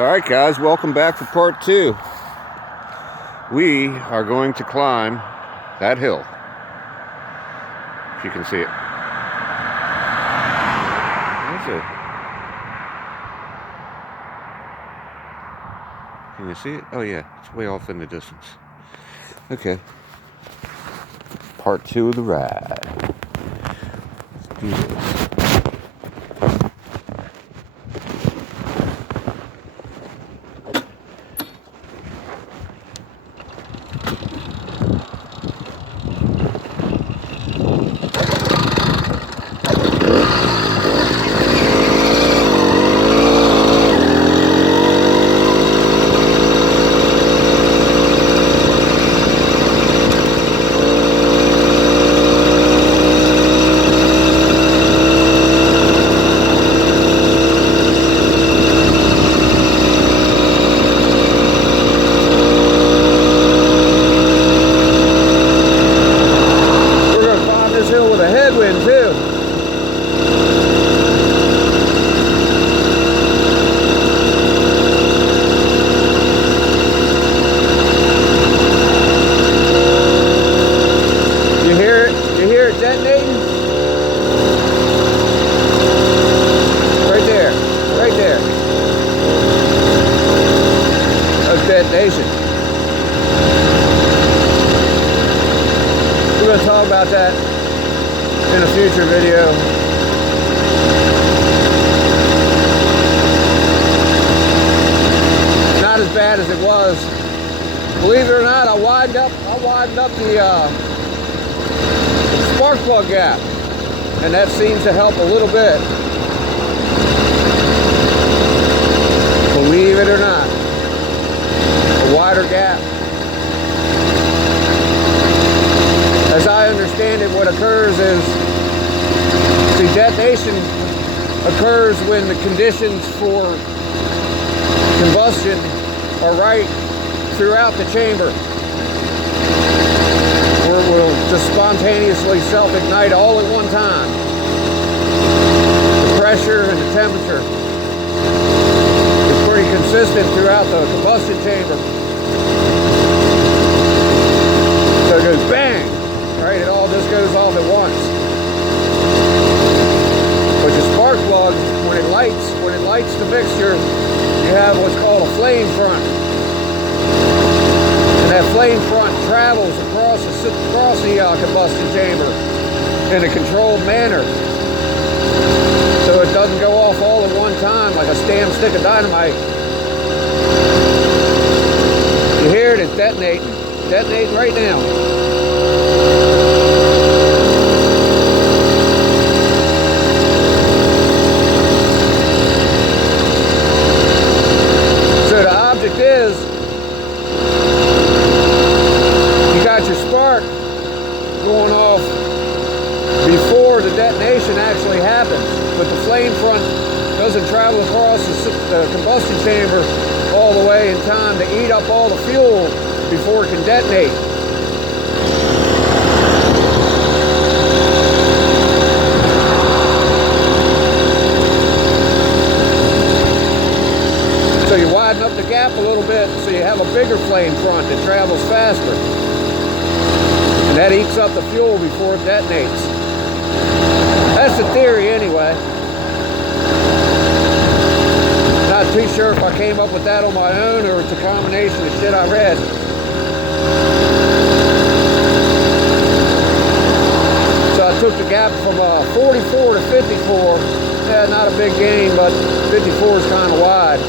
Alright guys, welcome back for part 2. We are going to climb that hill. If you can see it. Can you see it? Oh yeah, it's way off in the distance. Okay. Part 2 of the ride. Let's do this. Detonation. We're going to talk about that in a future video. Not as bad as it was. Believe it or not, I widened up the spark plug gap, and that seems to help a little bit. Believe it or not. Wider gap. As I understand it, what occurs is the detonation occurs when the conditions for combustion are right throughout the chamber, where it will just spontaneously self-ignite all at one time. The pressure and the temperature is pretty consistent throughout the combustion chamber. So it goes bang, right? It all just goes off at once. But your spark plug, when it lights the mixture, you have what's called a flame front. And that flame front travels across the combustion chamber in a controlled manner. So it doesn't go off all at one time like a stem stick of dynamite. You hear it, it's detonating. Detonating right now. So the object is, you got your spark going off before the detonation actually happens, but the flame front doesn't travel across the combustion chamber all the way in time to eat up all the fuel before it can detonate. So you widen up the gap a little bit so you have a bigger flame front that travels faster. And that eats up the fuel before it detonates. That's the theory anyway. Not too sure if I came up with that on my own or it's a combination of shit I read. So I took the gap from 44 to 54. Yeah, not a big gain, but 54 is kind of wide.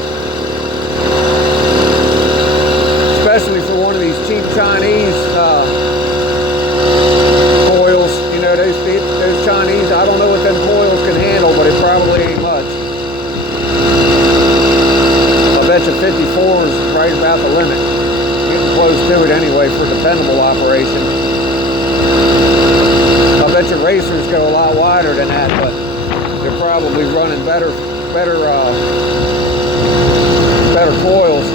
Especially for one of these cheap Chinese coils. You know, those Chinese, I don't know what them coils can handle, but it probably ain't much. I bet you 54 is right about the limit. Getting close to it anyway for dependable operation. I bet you racers go a lot wider than that, but they're probably running better coils.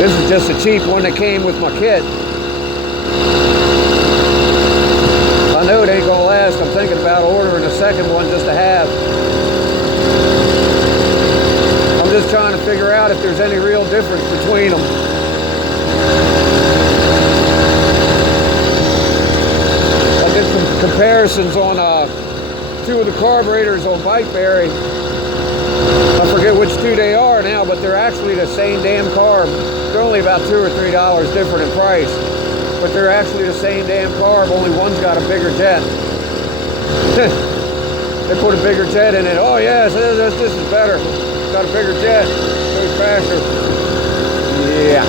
This is just a cheap one that came with my kit. I know it ain't gonna last. I'm thinking about ordering a second one just to have. trying to figure out if there's any real difference between them. I did some comparisons on two of the carburetors on Bikeberry. I forget which two they are now, but they're actually the same damn carb. They're only about $2 or $3 different in price, but they're actually the same damn carb. Only one's got a bigger jet. They put a bigger jet in it. Oh yes, this is better. It's got a bigger jet. Goes faster. Yeah.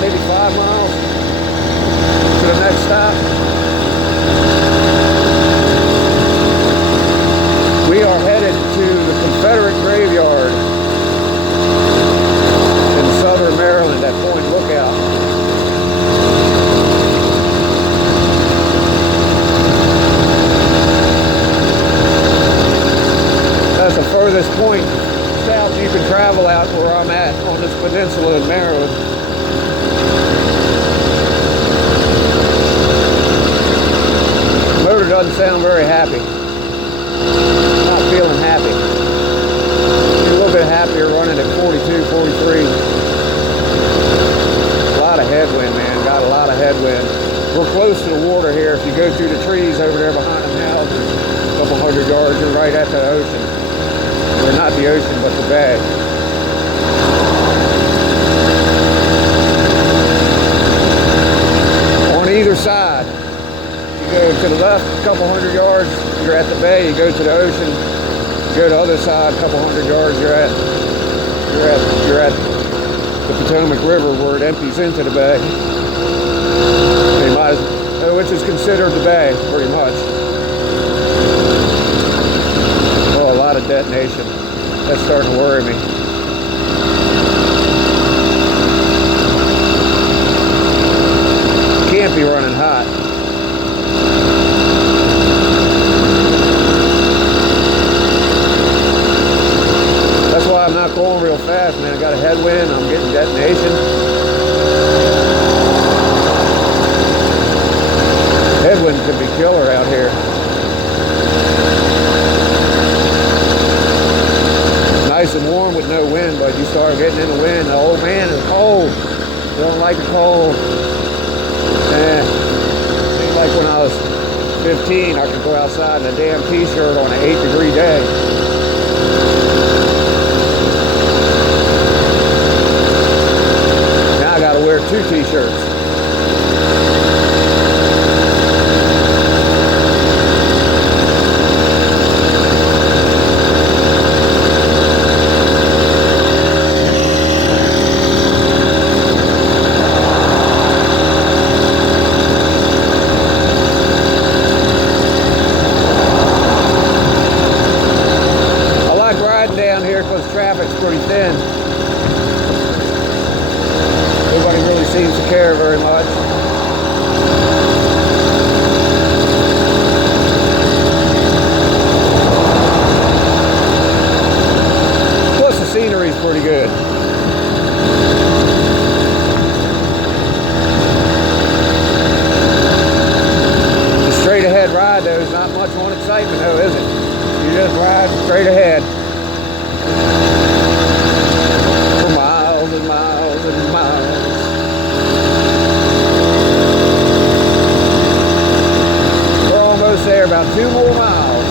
Maybe 5 miles to the next stop. We are headed to the Confederate Graveyard in southern Maryland at Point Lookout. That's the furthest point south you can travel out where I'm at on this peninsula in Maryland. Motor doesn't sound very happy. Not feeling happy. A little bit happier running at 42, 43. A lot of headwind, man. Got a lot of headwind. We're close to the water here. If you go through the trees over there behind the houses, a couple hundred yards, you're right at the ocean. Or not the ocean, but the bay. On either side, you go to the left a couple hundred yards, you're at the bay. You go to the ocean, you go to the other side a couple hundred yards, you're at the Potomac River where it empties into the bay. Which is considered the bay, pretty much. Oh, a lot of detonation. That's starting to worry me. Can't be running hot. That's why I'm not going real fast, man. I got a headwind, I'm getting detonation. Headwind could be killer out here. Nice and warm with no wind, but you start getting in the wind. The old man is cold. You don't like the cold. Seems like when I was 15, I could go outside in a damn t-shirt on an 8-degree day. Now I gotta wear 2 t-shirts. Traffic's pretty thin. Nobody really seems to care very much. Plus the scenery's pretty good. The straight ahead ride though is not much on excitement though, is it? You just ride straight ahead. For miles and miles and miles. We're almost there, about 2 more miles.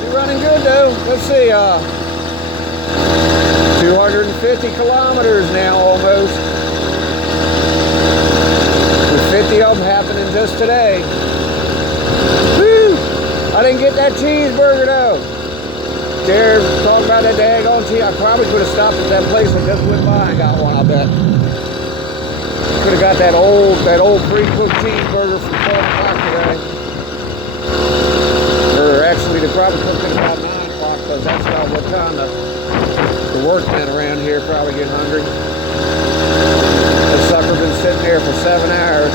You're running good though. Let's see, 250 kilometers now almost. With 50 of them happening just today. Woo! I didn't get that cheeseburger though. Jared talking about that daggone cheese. I probably could have stopped at that place and just went by and got one, I bet. Could have got that old pre-cooked cheeseburger from 12 o'clock today. Or actually, they probably cooked it about 9 o'clock because that's about what time the workmen around here probably get hungry. The sucker been sitting there for 7 hours.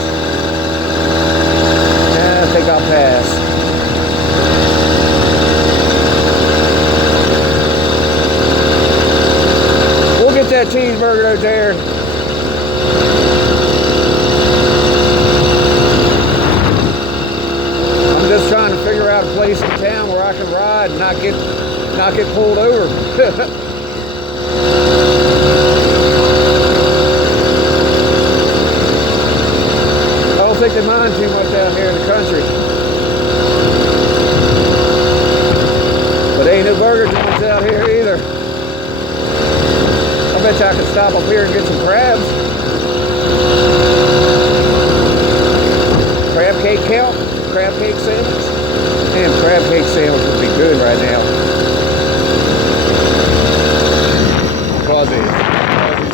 Yeah, I think I'll pass. We'll get that cheeseburger out there. I'm just trying to figure out a place in town where I can ride and not get pulled over. I don't think they mind too much out here in the country. But ain't no burger joints out here either. I bet you I could stop up here and get some crabs. Crab cake count? Crab cake sandwich? Damn, crab cake sandwich would be good right now. Fuzzy's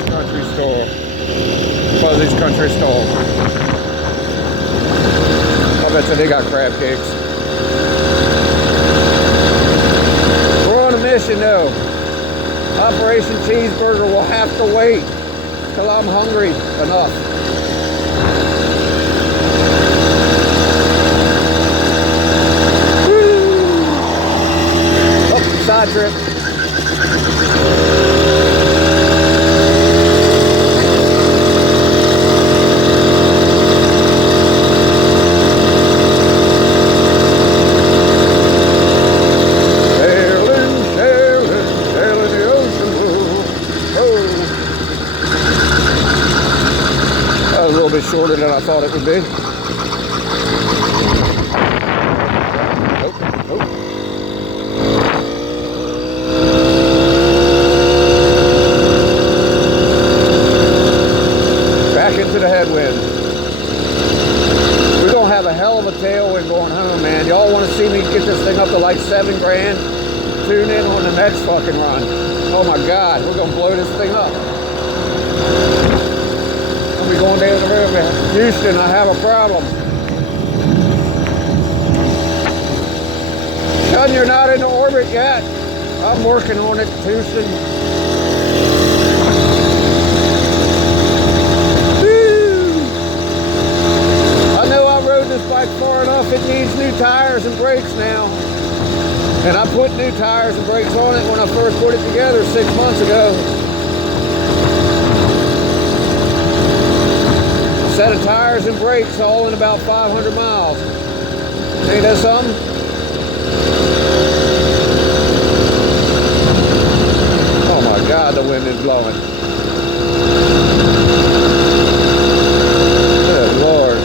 country store. Fuzzy's country store. I bet you they got crab cakes. We're on a mission though. Operation Cheeseburger will have to wait till I'm hungry enough. Oh, side trip. Shorter than I thought it would be. Nope. Back into the headwind. We're gonna have a hell of a tailwind going home, man. Y'all want to see me get this thing up to like 7 grand? Tune in on the next fucking run. Oh my God, we're gonna blow this thing up. We're going down the road to Houston. I have a problem. Son, you're not in orbit yet. I'm working on it, Houston. Woo! I know I rode this bike far enough. It needs new tires and brakes now. And I put new tires and brakes on it when I first put it together 6 months ago. Set of tires and brakes all in about 500 miles. Ain't that something? Oh my God, the wind is blowing. Good Lord.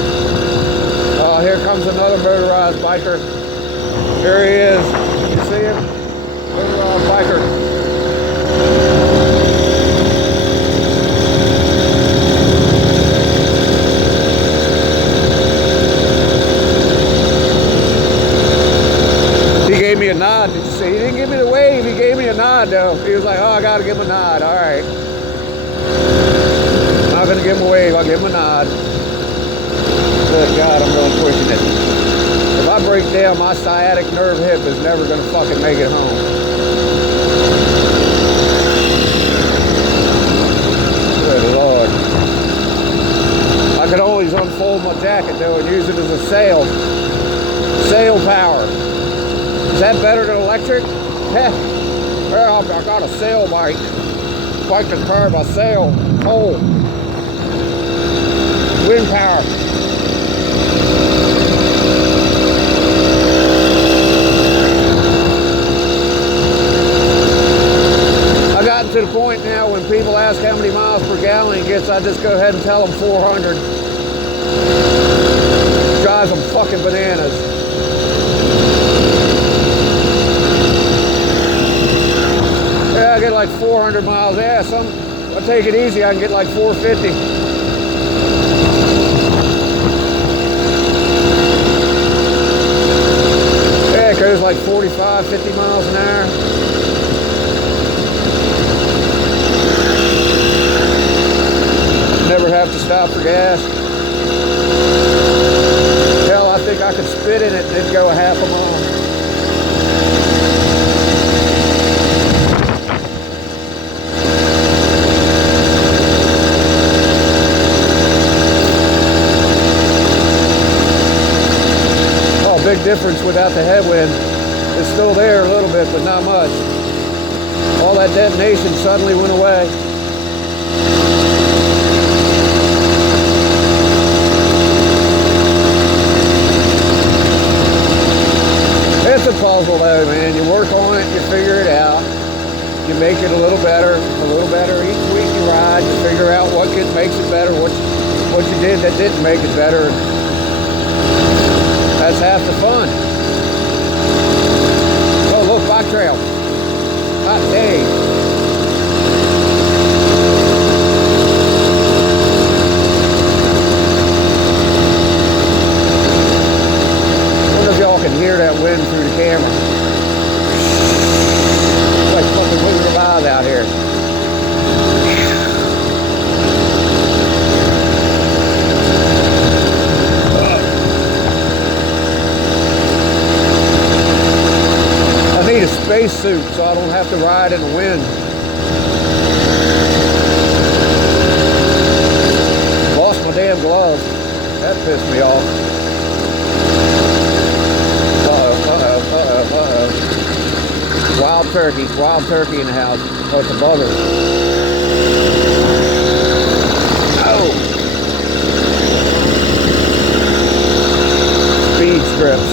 Oh, here comes another motorized biker. Here he is. You see him? Motorized biker. He gave me a nod. Did you see? He didn't give me the wave. He gave me a nod, though. He was like, oh, I got to give him a nod. All right. I'm not going to give him a wave. I'll give him a nod. Good God, I'm really pushing it. If I break down, my sciatic nerve hip is never going to fucking make it home. Good Lord. I could always unfold my jacket, though, and use it as a sail. Sail power. Is that better than electric? Well, I got a sail bike. Bike is powered by sail, pole, wind power. I gotten to the point now when people ask how many miles per gallon it gets, I just go ahead and tell them 400. Drives them fucking bananas. Yeah, I get like 400 miles. Yeah, I take it easy, I can get like 450. Yeah, it goes like 45, 50 miles an hour. Never have to stop for gas. Hell, I think I could spit in it and then go a half a mile. Oh, big difference without the headwind. It's still there a little bit, but not much. All that detonation suddenly went away. It's a puzzle though, man. You work on it, you figure it out. You make it a little better each week you ride. You figure out what makes it better, what you did that didn't make it better. That's half the fun. Oh, look, bike trail. Hot day. Y'all can hear that wind through the camera. It's like fucking Wizard of Oz out here. I need a spacesuit so I don't have to ride in the wind. Lost my damn gloves. That pissed me off. Wild turkey in the house. Oh, it's a bugger. Oh! Speed strips.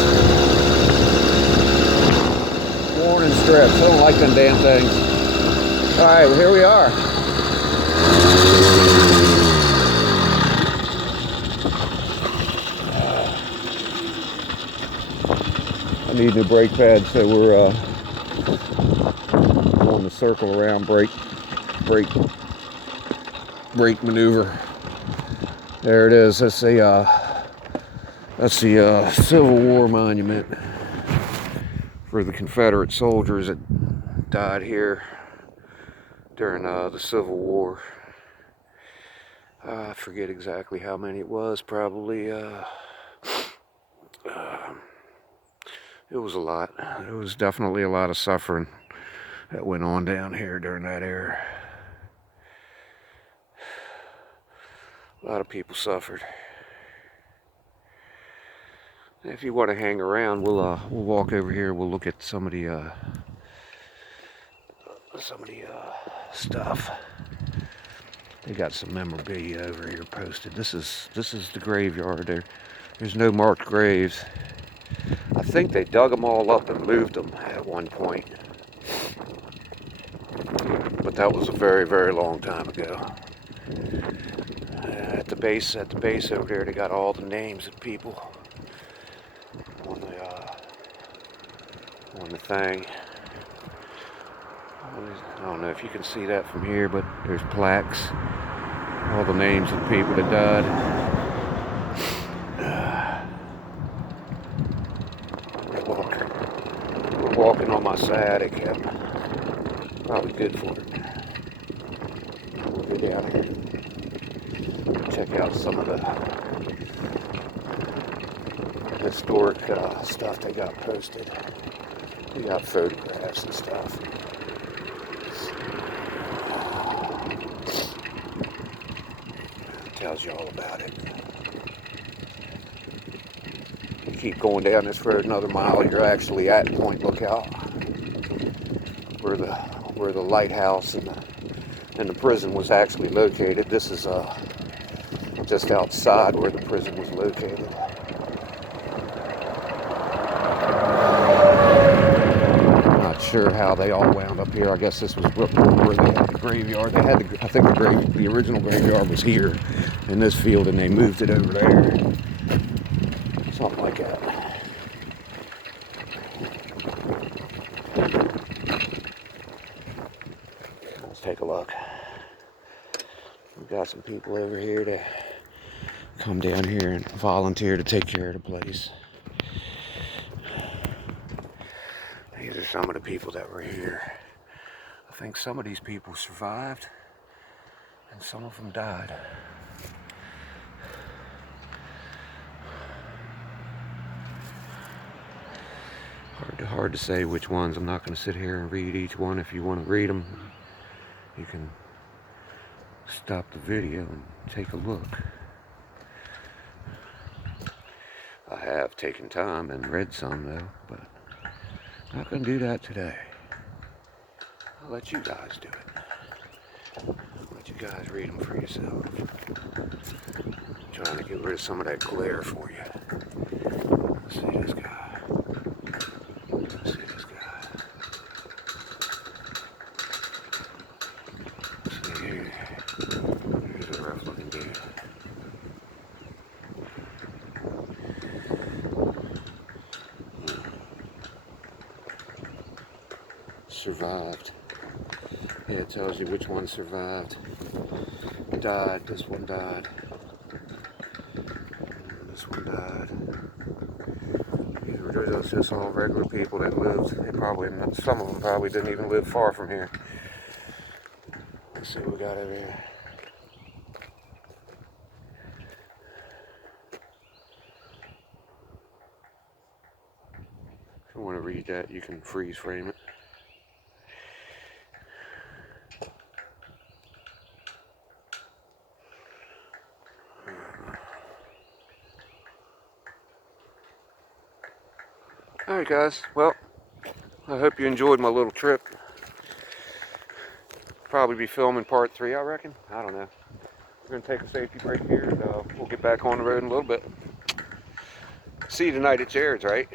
Warning strips. I don't like them damn things. Alright, well, here we are. I need new brake pads, so we're on the circle around brake maneuver. There it is. That's the Civil War monument for the Confederate soldiers that died here during the Civil War. I forget exactly how many it was. Probably it was a lot. It was definitely a lot of suffering that went on down here during that era. A lot of people suffered. If you want to hang around, we'll walk over here. We'll look at some of the stuff. They got some memorabilia over here posted. This is the graveyard. There's no marked graves. I think they dug them all up and moved them at one point. But that was a very, very long time ago. At the base over there, they got all the names of people on the thing. I don't know if you can see that from here, but there's plaques, all the names of the people that died. We're walking on my sciatic hip. Probably good for it. We'll go down here. Check out some of the historic stuff they got posted. We got photographs and stuff. Tells you all about it. You keep going down this road another mile, you're actually at Point Lookout, where the lighthouse and the prison was actually located. This is just outside where the prison was located. I'm not sure how they all wound up here. I guess this was where they had the graveyard. I think the original graveyard was here in this field, and they moved it over there. Something like that. Let's take a look. We've got some people over here to come down here and volunteer to take care of the place. These are some of the people that were here. I think some of these people survived and some of them died. Hard to say which ones. I'm not going to sit here and read each one. If you want to read them, you can stop the video and take a look. I have taken time and read some though, but I'm not going to do that today. I'll let you guys do it. I'll let you guys read them for yourself. I'm trying to get rid of some of that glare for you. Let's see this guy. Let's see this guy. Let's see here. Here's a rough looking dude. Survived. Yeah, it tells you which one survived. Died. This one died. This one died. There's just all regular people that lived. Some of them probably didn't even live far from here. Let's see what we got over here. If you want to read that, you can freeze frame it. Alright guys, well, I hope you enjoyed my little trip. Probably be filming part 3, I reckon. I don't know. We're going to take a safety break here and we'll get back on the road in a little bit. See you tonight at Jared's, right?